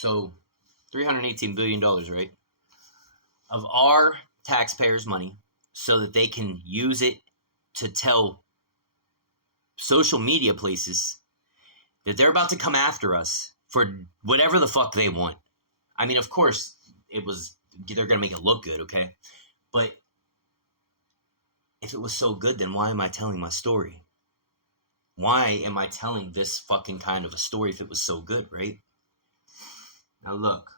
So, $318 billion, right? Of our taxpayers' money so that they can use it to tell social media places that they're about to come after us for whatever the fuck they want. I mean, of course, they're going to make it look good, okay? But if it was so good, then why am I telling my story? Why am I telling this fucking kind of a story if it was so good, right? Now look.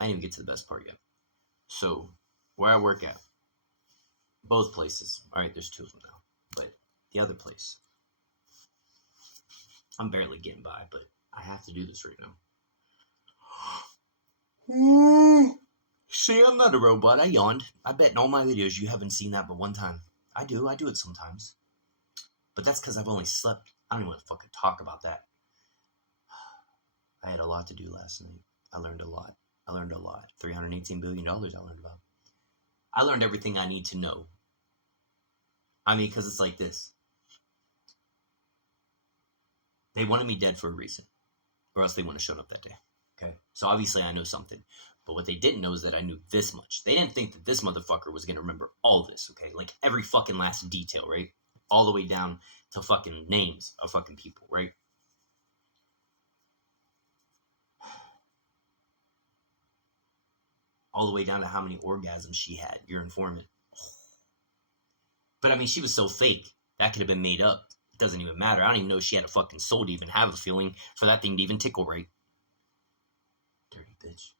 I didn't even get to the best part yet. So, where I work at, both places. All right, there's two of them now. But the other place, I'm barely getting by, but I have to do this right now. See, I'm not a robot. I yawned. I bet in all my videos you haven't seen that but one time. I do it sometimes. But that's because I've only slept. I don't even want to fucking talk about that. I had a lot to do last night. I learned a lot. $318 billion I learned about. I learned everything I need to know. I mean, because it's like this. They wanted me dead for a reason. Or else they wouldn't have shown up that day. Okay? So obviously I know something. But what they didn't know is that I knew this much. They didn't think that this motherfucker was going to remember all this, okay? Like every fucking last detail, right? All the way down to fucking names of fucking people, right? All the way down to how many orgasms she had, your informant. But I mean, she was so fake. That could have been made up. It doesn't even matter. I don't even know if she had a fucking soul to even have a feeling for that thing to even tickle right. Dirty bitch.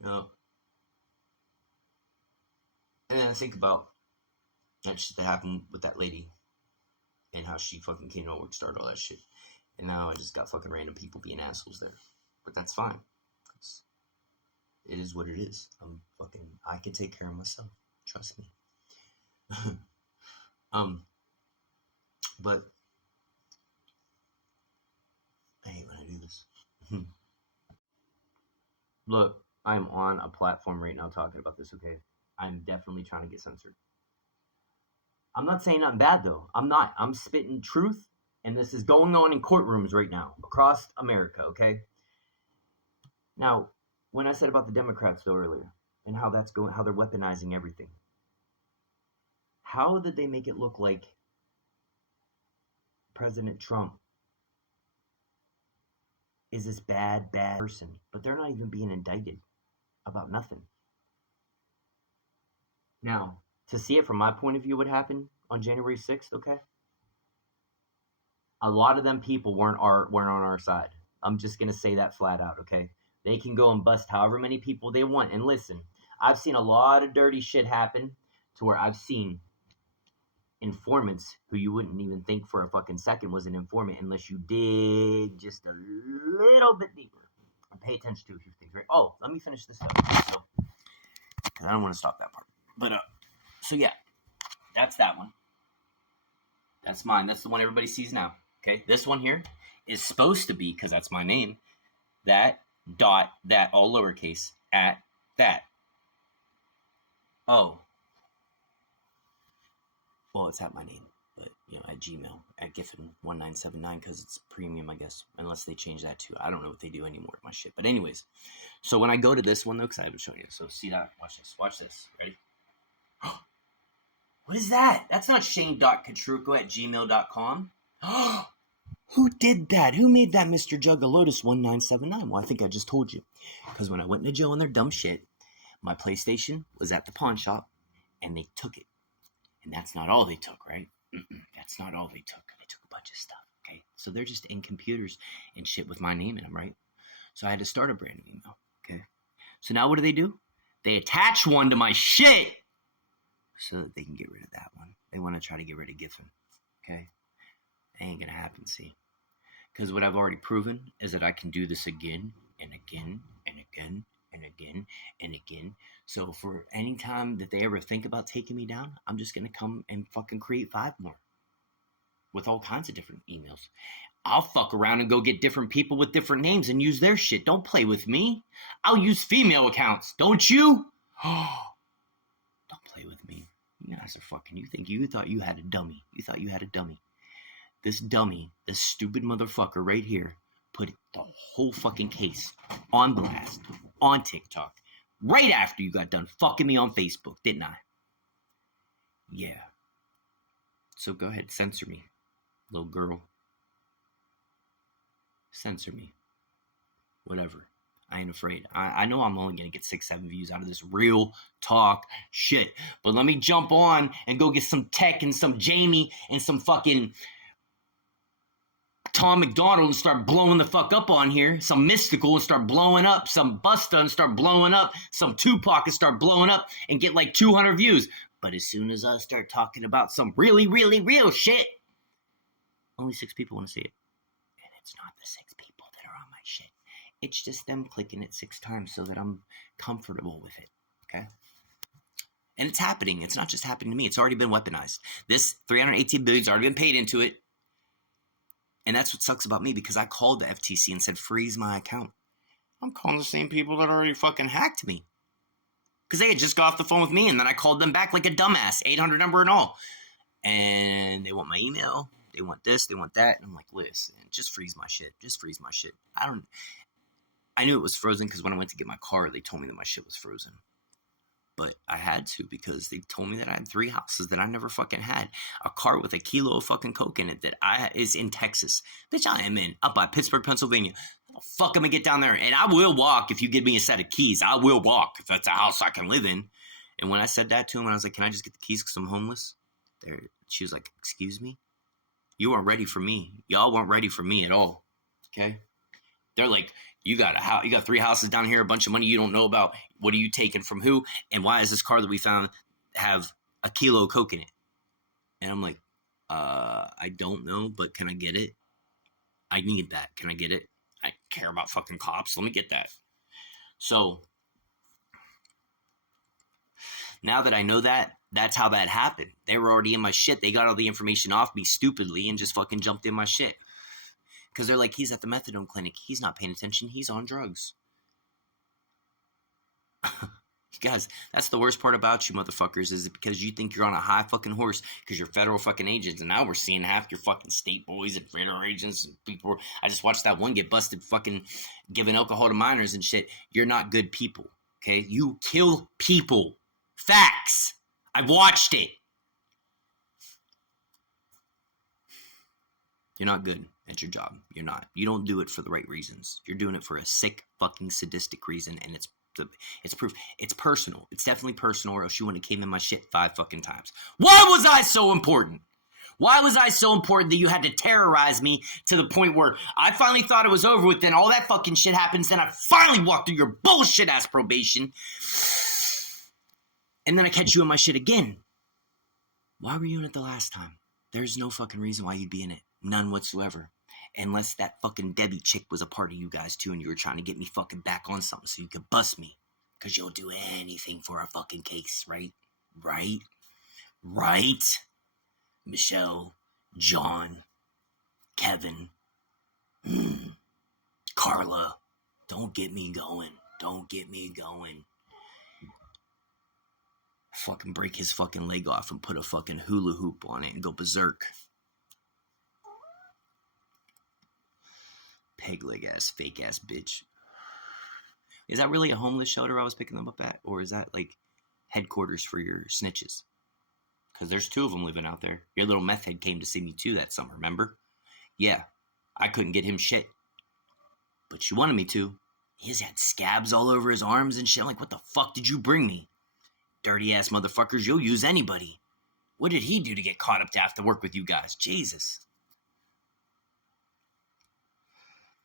No. And then I think about that shit that happened with that lady and how she fucking came to work, started all that shit. And now I just got fucking random people being assholes there. But that's fine. It is what it is. I can take care of myself. Trust me. But I hate when I do this. Look, I'm on a platform right now talking about this, okay? I'm definitely trying to get censored. I'm not saying nothing bad, though. I'm not. I'm spitting truth, and this is going on in courtrooms right now across America, okay? Now, when I said about the Democrats, though, earlier, and how that's going, how they're weaponizing everything, how did they make it look like President Trump is this bad person? But they're not even being indicted about nothing. Now, to see it from my point of view, what happened on January 6th, okay? A lot of them people weren't on our side. I'm just going to say that flat out, okay? They can go and bust however many people they want. And listen, I've seen a lot of dirty shit happen to where I've seen informants who you wouldn't even think for a fucking second was an informant unless you dig just a little bit deeper and pay attention to a few things, right? Oh, let me finish this up. So, I don't want to stop that part. But, so yeah, that's that one. That's mine. That's the one everybody sees now, okay? This one here is supposed to be, because that's my name, that all lowercase at that. Oh. Well, it's at my name, but, at Gmail, at Giffen1979, because it's premium, I guess, unless they change that too. I don't know what they do anymore with my shit. But anyways, so when I go to this one, though, because I haven't shown you, so see that? Watch this. Ready? What is that? That's not shane.katruko@gmail.com. Who did that? Who made that Mr. Juggalotus1979? Well, I think I just told you. Because when I went into jail on their dumb shit, my PlayStation was at the pawn shop, and they took it. And that's not all they took, right? That's not all they took. They took a bunch of stuff, okay? So they're just in computers and shit with my name in them, right? So I had to start a brand new email, okay? So now what do? They attach one to my shit so that they can get rid of that one. They want to try to get rid of Giffen, okay? Ain't gonna happen, see? Because what I've already proven is that I can do this again and again and again and again and again. So for any time that they ever think about taking me down, I'm just gonna come and fucking create 5 more with all kinds of different emails. I'll fuck around and go get different people with different names and use their shit. Don't play with me. I'll use female accounts. Don't you? Don't play with me. You guys are fucking. You thought you had a dummy. You thought you had a dummy. This dummy, this stupid motherfucker right here, put the whole fucking case on blast, on TikTok, right after you got done fucking me on Facebook, didn't I? Yeah. So go ahead, censor me, little girl. Censor me. Whatever. I ain't afraid. I know I'm only going to get 6-7 views out of this real talk shit. But let me jump on and go get some Tech and some Jamie and some fucking Tom McDonald and start blowing the fuck up on here. Some Mystical and start blowing up. Some Busta and start blowing up. Some Tupac and start blowing up and get like 200 views. But as soon as I start talking about some really, really real shit, only 6 people want to see it. And it's not the 6 people that are on my shit. It's just them clicking it 6 times so that I'm comfortable with it, okay? And it's happening. It's not just happening to me. It's already been weaponized. This $318 billion has already been paid into it. And that's what sucks about me, because I called the FTC and said, freeze my account. I'm calling the same people that already fucking hacked me. Because they had just got off the phone with me, and then I called them back like a dumbass, 800 number and all. And they want my email. They want this. They want that. And I'm like, listen, just freeze my shit. Just freeze my shit. I knew it was frozen because when I went to get my car, they told me that my shit was frozen. But I had to, because they told me that I had 3 houses that I never fucking had. A car with a kilo of fucking coke in it that is in Texas. Bitch, I am in. Up by Pittsburgh, Pennsylvania. How the fuck am I get down there? And I will walk if you give me a set of keys. I will walk if that's a house I can live in. And when I said that to him, I was like, can I just get the keys because I'm homeless? She was like, excuse me? You weren't ready for me. Y'all weren't ready for me at all. Okay? They're like, you got 3 houses down here, a bunch of money you don't know about. What are you taking from who? And why is this car that we found have a kilo of coke in it? And I'm like, I don't know, but can I get it? I need that. Can I get it? I care about fucking cops. Let me get that. So now that I know that, that's how that happened. They were already in my shit. They got all the information off me stupidly and just fucking jumped in my shit. Because they're like, he's at the methadone clinic. He's not paying attention. He's on drugs. Guys, that's the worst part about you motherfuckers, is because you think you're on a high fucking horse because you're federal fucking agents. And now we're seeing half your fucking state boys and federal agents and people. I just watched that one get busted fucking giving alcohol to minors and shit. You're not good people, okay? You kill people. Facts. I've watched it. You're not good at your job. You're not. You don't do it for the right reasons. You're doing it for a sick, fucking sadistic reason, and it's proof. It's personal. It's definitely personal, or else you wouldn't have came in my shit 5 fucking times. Why was I so important? Why was I so important that you had to terrorize me to the point where I finally thought it was over with, then all that fucking shit happens, then I finally walked through your bullshit-ass probation, and then I catch you in my shit again. Why were you in it the last time? There's no fucking reason why you'd be in it. None whatsoever. Unless that fucking Debbie chick was a part of you guys too, and you were trying to get me fucking back on something so you could bust me. Because you'll do anything for a fucking case, right? Right? Right? Michelle, John, Kevin, Carla. Don't get me going. Don't get me going. Fucking break his fucking leg off and put a fucking hula hoop on it and go berserk. Peg leg ass, fake ass bitch. Is that really a homeless shelter I was picking them up at? Or is that like headquarters for your snitches? Because there's 2 of them living out there. Your little meth head came to see me too that summer, remember? Yeah, I couldn't get him shit. But you wanted me to. He's had scabs all over his arms and shit. I'm like, what the fuck did you bring me? Dirty ass motherfuckers, you'll use anybody. What did he do to get caught up to have to work with you guys? Jesus.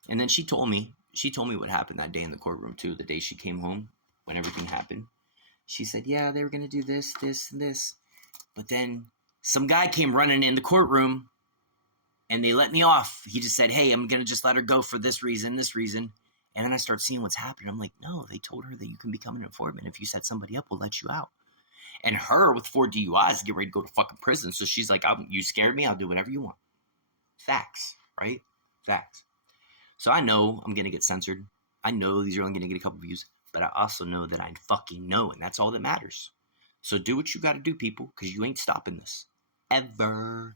And then she told me what happened that day in the courtroom too, the day she came home when everything happened. She said, yeah, they were going to do this, this, and this. But then some guy came running in the courtroom and they let me off. He just said, hey, I'm going to just let her go for this reason. And then I start seeing what's happening. I'm like, no, they told her that you can become an informant. If you set somebody up, we'll let you out. And her with 4 DUIs get ready to go to fucking prison. So she's like, you scared me. I'll do whatever you want. Facts, right? Facts. So I know I'm going to get censored. I know these are only going to get a couple views. But I also know that I fucking know. And that's all that matters. So do what you got to do, people. Because you ain't stopping this. Ever.